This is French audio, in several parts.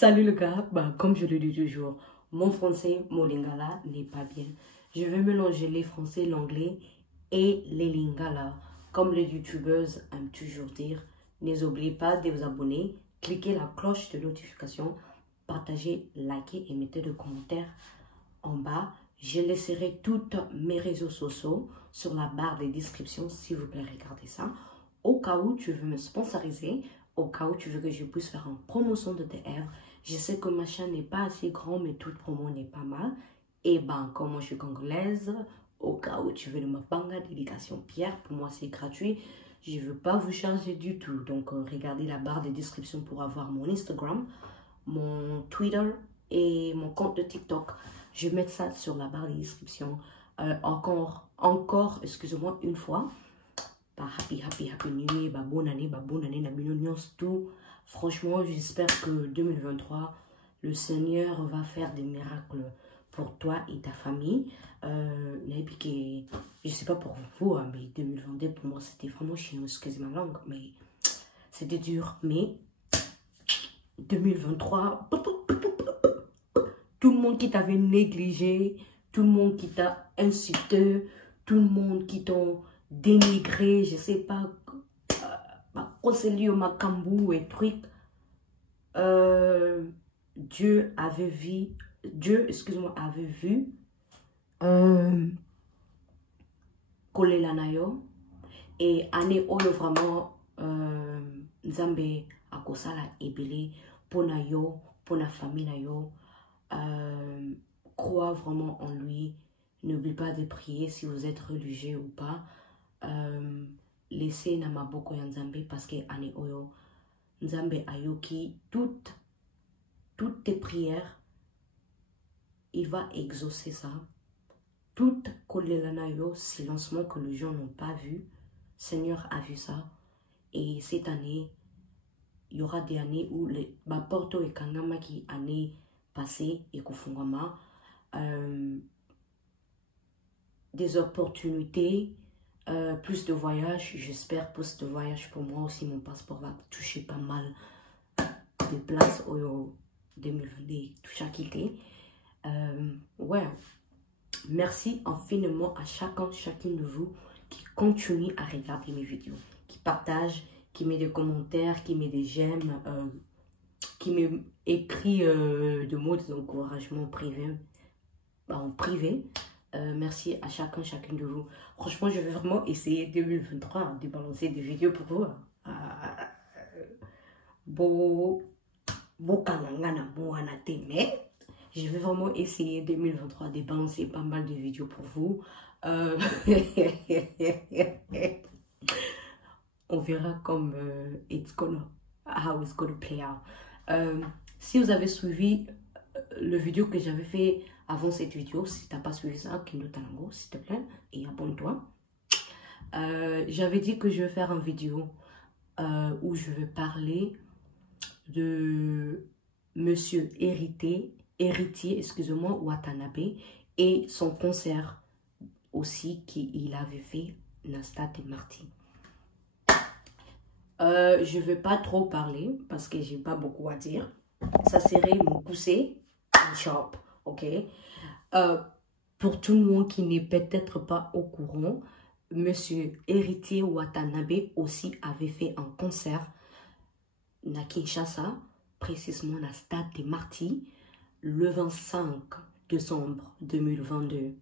Salut le gars, comme je le dis toujours, mon français, mon lingala n'est pas bien. Je vais mélanger les français, l'anglais et les lingala. Comme les youtubeuses aiment toujours dire, n'oubliez pas de vous abonner, cliquez la cloche de notification, partagez, likez et mettez des commentaires en bas. Je laisserai toutes mes réseaux sociaux sur la barre de description, s'il vous plaît, regardez ça. Au cas où tu veux me sponsoriser, au cas où tu veux que je puisse faire une promotion de tes œuvres, je sais que ma chaîne n'est pas assez grande, mais toute promo n'est pas mal. Et comme moi je suis congolaise, au cas où tu veux de ma banga dédication Pierre, pour moi c'est gratuit. Je ne veux pas vous charger du tout. Donc regardez la barre de description pour avoir mon Instagram, mon Twitter et mon compte de TikTok. Je vais mettre ça sur la barre de description. Encore, excusez-moi, une fois. Happy New Year, bonne année, tout. Franchement, j'espère que 2023, le Seigneur va faire des miracles pour toi et ta famille. Je sais pas pour vous, mais 2022 pour moi c'était vraiment chiant, excusez ma langue, mais c'était dur. Mais 2023, tout le monde qui t'avait négligé, tout le monde qui t'a insulté, tout le monde qui t'ont dénigré, je sais pas, conseiller au Macambou et trucs. Dieu avait vu, avait vu Kolelanayo et année oyo vraiment Nzambe akosala ebele pona yo, pona famille na yo. Crois vraiment en lui. N'oublie pas de prier si vous êtes religieux ou pas. Laissez na maboko ya Nzambe parce que ane oyo Nzambe ayoki toutes tes prières, il va exaucer ça. Tout kolelanayo, silencement que les gens n'ont pas vu, Seigneur a vu ça. Et cette année, il y aura des années où les Porto et Kangama qui année passée et Kufungama, des opportunités, plus de voyages. J'espère plus de voyages pour moi aussi. Mon passeport va toucher pas mal de places au 2022, tout ça quitté. Ouais, merci infiniment à chacune de vous qui continue à regarder mes vidéos, qui partage, qui met des commentaires, qui met des j'aime, qui m'écrit de mots d'encouragement en privé. Merci à chacune de vous. Franchement, je vais vraiment essayer 2023 de balancer des vidéos pour vous. Je vais vraiment essayer 2023 de balancer pas mal de vidéos pour vous. On verra comme how it's gonna play out. Si vous avez suivi le vidéo que j'avais fait avant cette vidéo, si tu n'as pas suivi ça, Kendo Tango, s'il te plaît, et abonne-toi. J'avais dit que je vais faire une vidéo où je vais parler de Monsieur Héritier, excusez-moi, Watanabe, et son concert aussi qu'il avait fait dans Stade de Marty. Je ne vais pas trop parler parce que j'ai pas beaucoup à dire. Ça serait mon poussé en shop, ok? Pour tout le monde qui n'est peut-être pas au courant, Monsieur Héritier Watanabe aussi avait fait un concert à Kinshasa, précisément dans Stade de Marty, le 25 décembre 2022.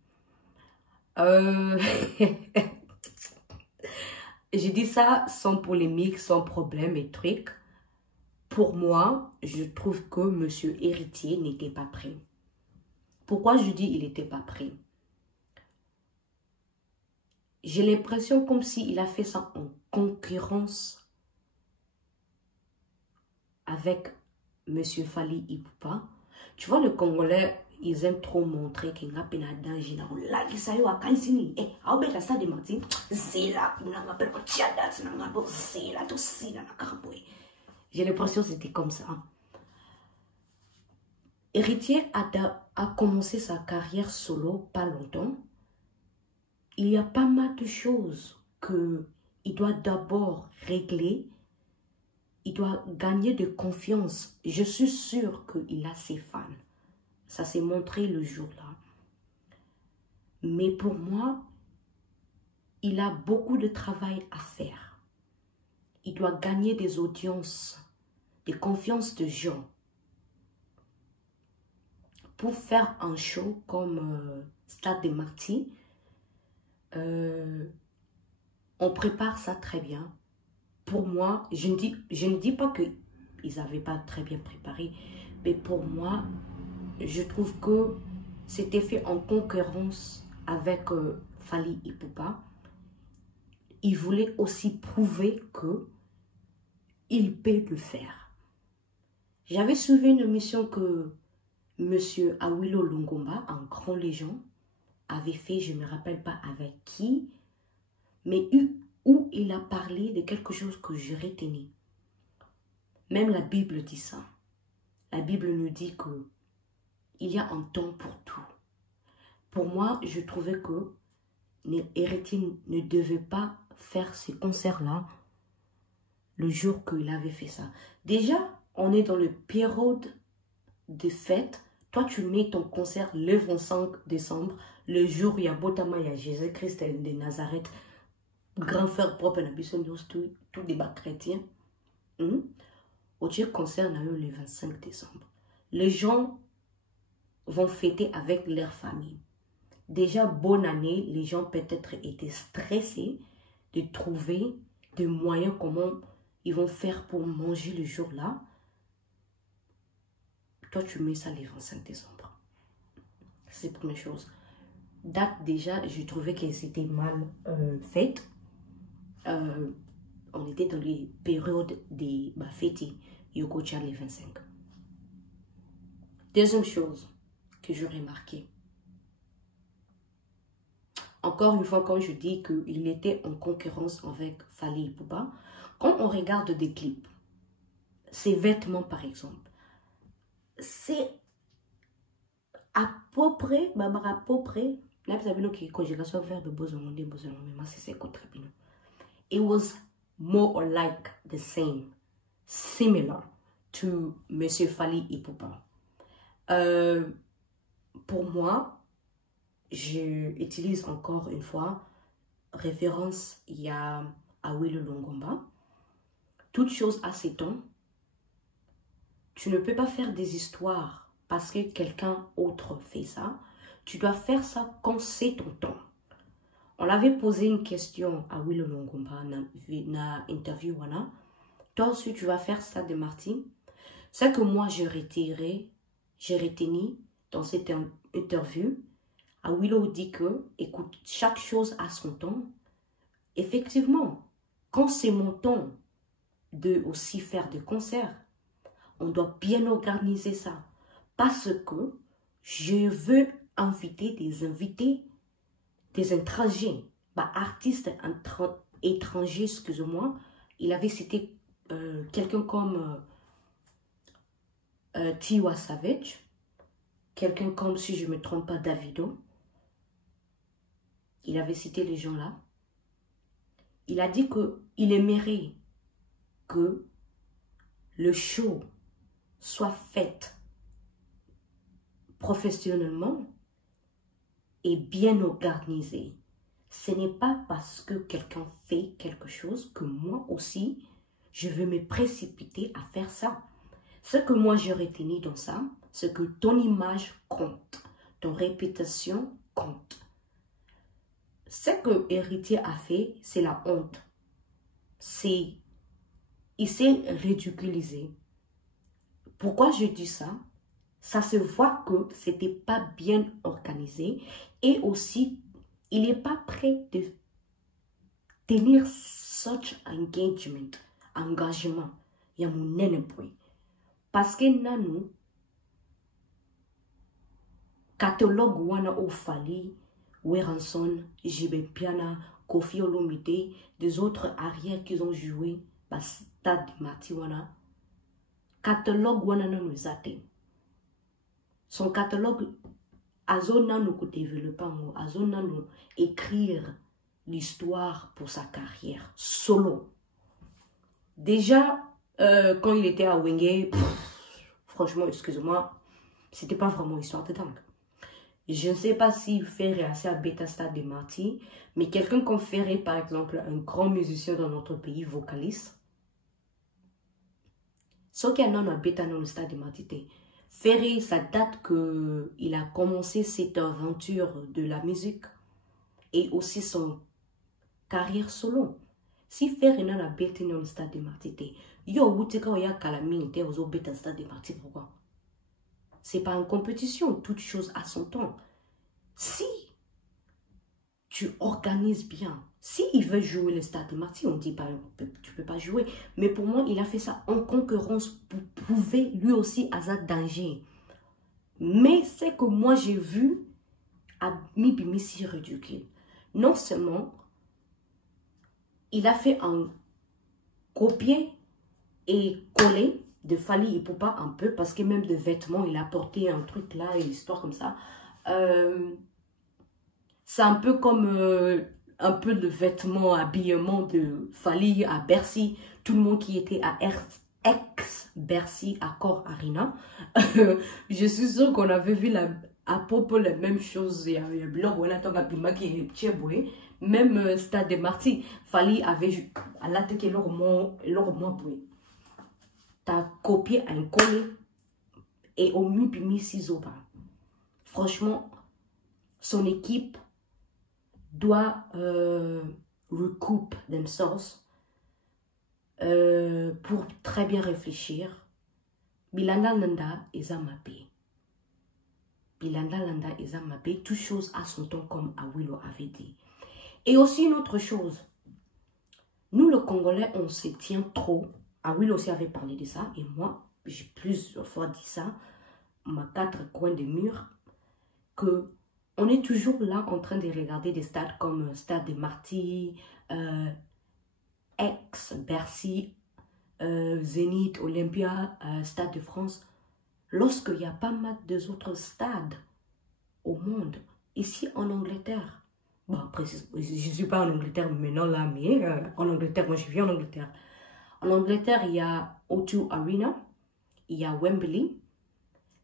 J'ai dit ça sans polémique, sans problème et truc. Pour moi, je trouve que Monsieur Héritier n'était pas prêt. Pourquoi je dis il n'était pas prêt? J'ai l'impression comme s'il a fait ça en concurrence avec Monsieur Fally Ipupa. Tu vois, les Congolais, ils aiment trop montrer qu'il y a un danger. J'ai l'impression que c'était comme ça. Héritier a commencé sa carrière solo pas longtemps. Il y a pas mal de choses qu'il doit d'abord régler. il doit gagner de confiance. Je suis sûre qu'il a ses fans. Ça s'est montré le jour-là. Mais pour moi, il a beaucoup de travail à faire. Il doit gagner des audiences, des confiances de gens. Pour faire un show comme Stade des Martyrs, on prépare ça très bien. Pour moi, je ne dis pas qu'ils n'avaient pas très bien préparé, mais pour moi, je trouve que c'était fait en concurrence avec Fally Ipupa. Il voulait aussi prouver qu'il peut le faire. J'avais suivi une émission que M. Awilo Longomba, un grand légende, avait fait, je ne me rappelle pas avec qui, mais où il a parlé de quelque chose que je retenais. Même la Bible dit ça. La Bible nous dit que il y a un temps pour tout. Pour moi, je trouvais que Héritier ne devait pas faire ces concerts-là le jour qu'il avait fait ça. Déjà, on est dans le période de fête. Toi, tu mets ton concert le 25 décembre, le jour où il y a Botama, il y a Jésus-Christ de Nazareth, grand frère propre, tout débat chrétien. Au concert, on a eu le 25 décembre. Les gens vont fêter avec leur famille. Déjà, bonne année, les gens peut-être étaient stressés de trouver des moyens comment ils vont faire pour manger le jour-là. Toi, tu mets ça le 25 décembre. C'est la première chose. Date, déjà, je trouvais que c'était mal faite. On était dans les périodes des fêtes Yoko Chan les 25. Deuxième chose que je remarquais. Encore une fois, quand je dis qu'il était en concurrence avec Fally Ipupa, quand on regarde des clips, ses vêtements par exemple, c'est à peu près, it was more or like the same, similar to Monsieur Fally Ipupa. Pour moi, je utilise encore une fois référence, il y a Awilo Longomba. Toute chose a ses temps. Tu ne peux pas faire des histoires parce que quelqu'un autre fait ça. Tu dois faire ça quand c'est ton temps. On l'avait posé une question à Awilo Longomba dans l'interview. Toi aussi, tu vas faire ça de Martin. Ce que moi, j'ai retenu dans cette interview, Awilo dit que, écoute, chaque chose a son temps. Effectivement, quand c'est mon temps de aussi faire des concerts, on doit bien organiser ça. Parce que je veux inviter des invités, des étrangers, artistes étrangers, excusez-moi. Il avait cité quelqu'un comme Tiwa Savage, quelqu'un comme, si je ne me trompe pas, Davido. Il avait cité les gens là. Il a dit qu'il aimerait que le show soit fait professionnellement et bien organisé. Ce n'est pas parce que quelqu'un fait quelque chose que moi aussi, je veux me précipiter à faire ça. Ce que moi j'ai retenu dans ça, c'est que ton image compte, ton réputation compte. Ce que Héritier a fait, c'est la honte. Il s'est ridiculisé. Pourquoi je dis ça? Ça se voit que c'était pas bien organisé et aussi, il n'est pas prêt de tenir such engagement. Il y a mon ennemi. Parce que nous, catalogue wana au Fally, Weranson, JB Piana, Kofi Olomide, des autres arrières qui ont joué, Stade Matiwana. Catalogue wana nous atte. Son catalogue, Azona nous développe, Azona nous écrire l'histoire pour sa carrière solo. Déjà, quand il était à Wenge, franchement, excusez-moi, c'était pas vraiment histoire de dingue. Je ne sais pas s'il fait assez à Beta Stade de Marty, mais quelqu'un comme Ferré, par exemple, un grand musicien dans notre pays, vocaliste, ce qui a non à Beta dans le Stade de Marty. Ferré, ça date qu'il a commencé cette aventure de la musique et aussi son carrière solo. Si Ferré n'a pas Beta dans le Stade de Marty, yo, Wuteka Oya Kalamine, t'es aux Beta Stade de Marty, pourquoi? C'est pas en compétition, toute chose à son temps. Si tu organises bien, si il veut jouer le Stade de Marty, on dit pas, tu peux pas jouer. Mais pour moi, il a fait ça en concurrence pour prouver lui aussi à sa danger. Mais c'est que moi j'ai vu à Mibimi si ridicule. Non seulement il a fait un copier et coller de Fally Ipupa un peu, parce que même de vêtements, il a porté un truc là, une histoire comme ça. C'est un peu comme un peu de vêtements, habillement de Fally à Bercy. Tout le monde qui était à ex-Bercy, Accor Arena. Je suis sûre qu'on avait vu à propos les mêmes choses. Il y a Blanc, même Stade de Marty. Fally avait à la tête leur moins bruit. T'as copié un collé et au mieux mis ciseaux. Franchement, son équipe doit recoup themselves pour très bien réfléchir. Bilanda Landa et Zamapé. Bilanda Landa et Zamapé, toute chose à son temps comme Awilo avait dit. Et aussi une autre chose. Nous, le Congolais, on se tient trop. Awilo aussi avait parlé de ça. Et moi, j'ai plusieurs fois dit ça. Ma 4 coins de mur. Que on est toujours là en train de regarder des stades comme Stade de Marty, Bercy, Zénith, Olympia, Stade de France. Lorsqu'il n'y a pas mal d'autres stades au monde, ici en Angleterre. Bon, après, je ne suis pas en Angleterre maintenant là, mais en Angleterre, moi je vis en Angleterre. En Angleterre, il y a O2 Arena, il y a Wembley.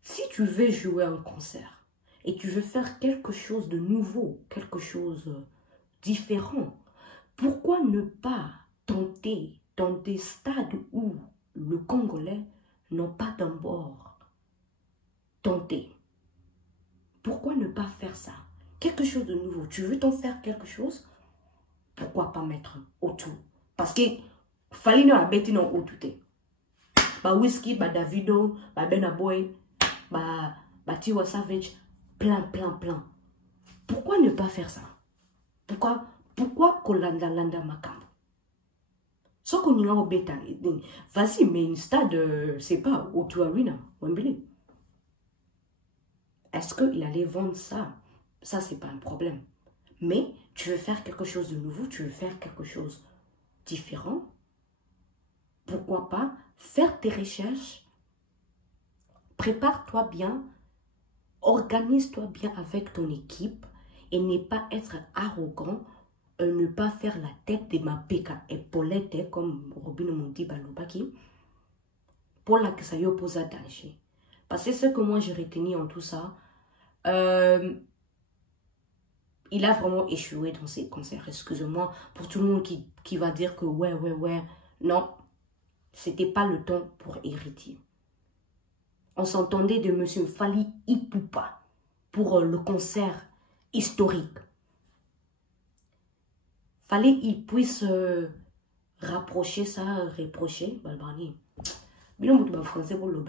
Si tu veux jouer un concert, et tu veux faire quelque chose de nouveau, quelque chose de différent, pourquoi ne pas tenter dans des stades où le Congolais n'a pas d'abord tenté? Pourquoi ne pas faire ça? Quelque chose de nouveau. Tu veux t'en faire quelque chose? Pourquoi pas mettre autour? Parce que fallait nous abêter dans autour. Bah Whisky, bah Davido, bah Burna Boy, bah Tiwa Savage, plein. Pourquoi ne pas faire ça? Pourquoi Kolanda Landa Makam? Ce qu'on y a au bêta, vas-y, mais une stade, c'est pas O2 Arena, Wembley. Est-ce qu'il allait vendre ça? Ça, c'est pas un problème. Mais tu veux faire quelque chose de nouveau, tu veux faire quelque chose de différent. Pourquoi pas faire tes recherches? Prépare-toi bien, organise-toi bien avec ton équipe et ne pas être arrogant, ne pas faire la tête de ma péka épaulette comme Robin Mondi Balobaki pour la que ça y oppose à danger. Parce que ce que moi j'ai retenu en tout ça, il a vraiment échoué dans ses concerts. Excusez-moi pour tout le monde qui va dire que ouais. Non, c'était pas le temps pour hériter. On s'entendait de Monsieur Fally Ipupa pour le concert historique. Fallait qu'il puisse rapprocher ça, reprocher. Balbani. Français pour le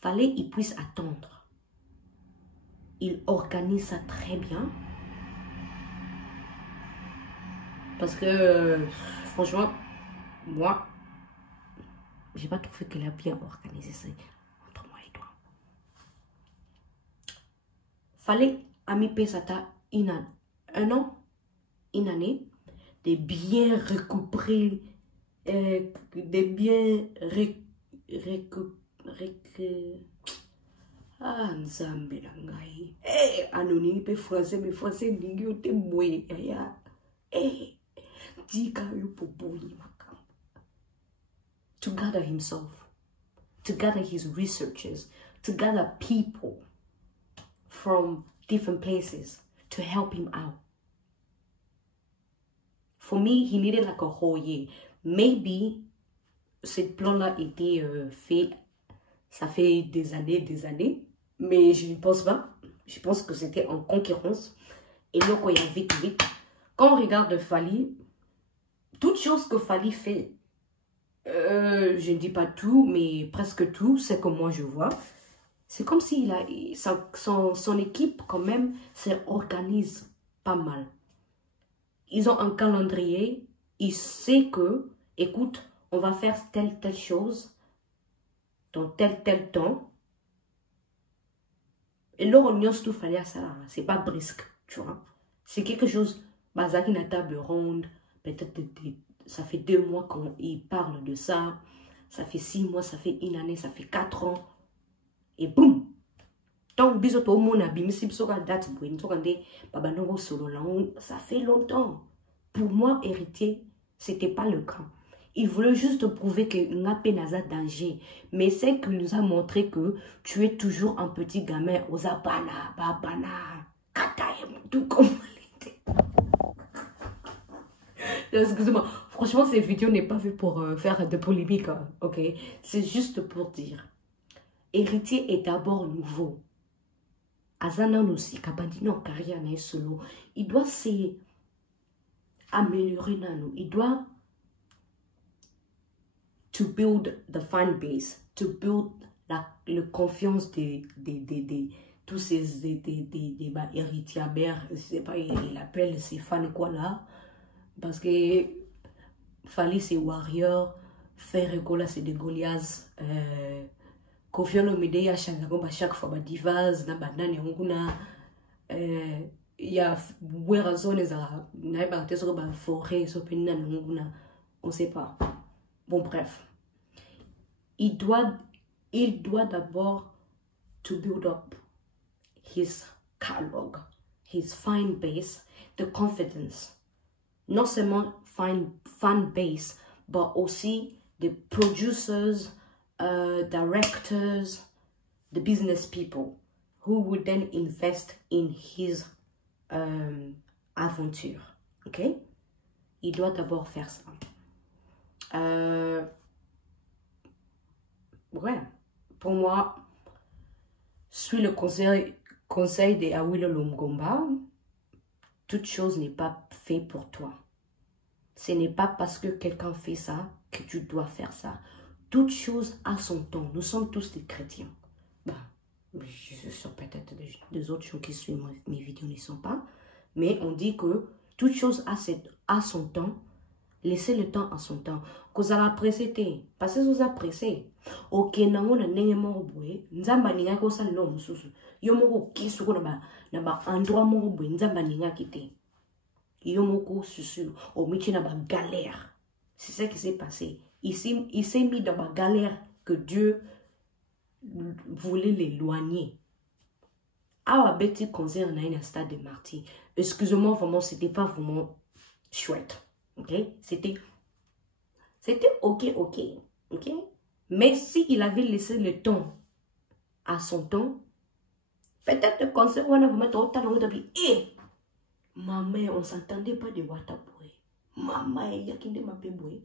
fallait qu'il puisse attendre. Il organise ça très bien. Parce que, franchement, moi, j'ai pas trouvé qu'il a bien organisé ça entre moi et toi. Fallait, Ami Pesata, un an, une année, de bien récupérer, de bien Nzambe na ngai. Anoni pe français, mais français ningi te boye ya. to gather himself, to gather his researchers, to gather people from different places to help him out. For me, he needed like a whole year. Maybe ce plan-là était fait, ça fait des années, mais je ne pense pas. Je pense que c'était en concurrence. Et là, quand il y a vite. Quand on regarde Fally, toute chose que Fally fait, je ne dis pas tout, mais presque tout, c'est que moi je vois. C'est comme si son équipe, quand même, s'organise pas mal. Ils ont un calendrier. Ils savent que, écoute, on va faire telle chose dans tel temps. Et là, on y a tout fallu à ça. C'est pas brisque, tu vois. C'est quelque chose, Bazaki na table ronde, peut-être ça fait 2 mois qu'on parle de ça. Ça fait 6 mois, ça fait 1 année, ça fait 4 ans. Et boum! Donc, bisous au monde, ça fait longtemps. Pour moi, héritier, c'était pas le cas. Il voulait juste prouver qu'il n'a pas de danger. Mais c'est qu'il nous a montré que tu es toujours un petit gamin. Ozabana, babana, kataye, tout comme excusez-moi. Franchement, cette vidéo n'est pas faite pour faire de polémique. Hein, ok? C'est juste pour dire. Héritier est d'abord nouveau. Azana aussi, Kabandino, carrière n'est solo. Il doit s'améliorer. Il doit to build the fan base, to build la confiance tous ces héritiers, je sais pas, il appelle ses fans quoi là, parce que Fally c'est Warrior, Ferregola c'est des Goliaths, Koffi Olomide à chaque fois divas na banane nguna il y a where zone za na ba teso ba forêt so penina nguna, on sait pas. Bon bref, il doit d'abord to build up his catalog, his fan base, the confidence. Non seulement fan base, but aussi the producers, directors, the business people who would then invest in his aventure. Ok? Il doit d'abord faire ça. Ouais, pour moi, suis le conseil de Awilo Lomgomba. Toute chose n'est pas faite pour toi. Ce n'est pas parce que quelqu'un fait ça que tu dois faire ça. Toute chose a son temps. Nous sommes tous des chrétiens. Bah, je suis sûre peut-être des autres gens qui suivent mes vidéos ne sont pas. Mais on dit que toute chose a son temps. Laissez le temps à son temps. Que vous allez pressé, parce que vous avez pressé. Ok, nango na nenge mo boye, nzamba ninga ko sa lo mususu. Yo moko kisu ko na ba endroit mo boye, nzamba ninga kite. Yo moko susu, o michi na ba galère. C'est ça qui s'est passé. Il s'est mis dans ma galère que Dieu voulait l'éloigner. Ah, Betty concert na un stade de martyr. Excusez-moi, vraiment, c'était pas vraiment chouette. Ok, c'était ok, mais s'il avait laissé le temps à son temps, peut-être le concert on va mettre au talon de vie. Eh, maman, on s'entendait pas de Wataboué. Maman, il y a qui ne m'a pas boué.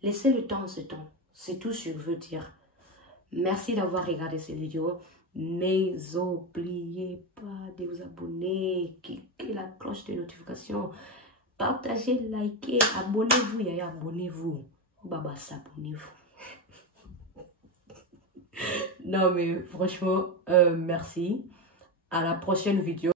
Laissez le temps à ce temps. C'est tout ce que je veux dire. Merci d'avoir regardé cette vidéo. N'oubliez pas de vous abonner, cliquez la cloche de notification, partagez, likez, abonnez-vous, abonnez-vous. Baba, abonnez-vous. Non mais franchement, merci. À la prochaine vidéo.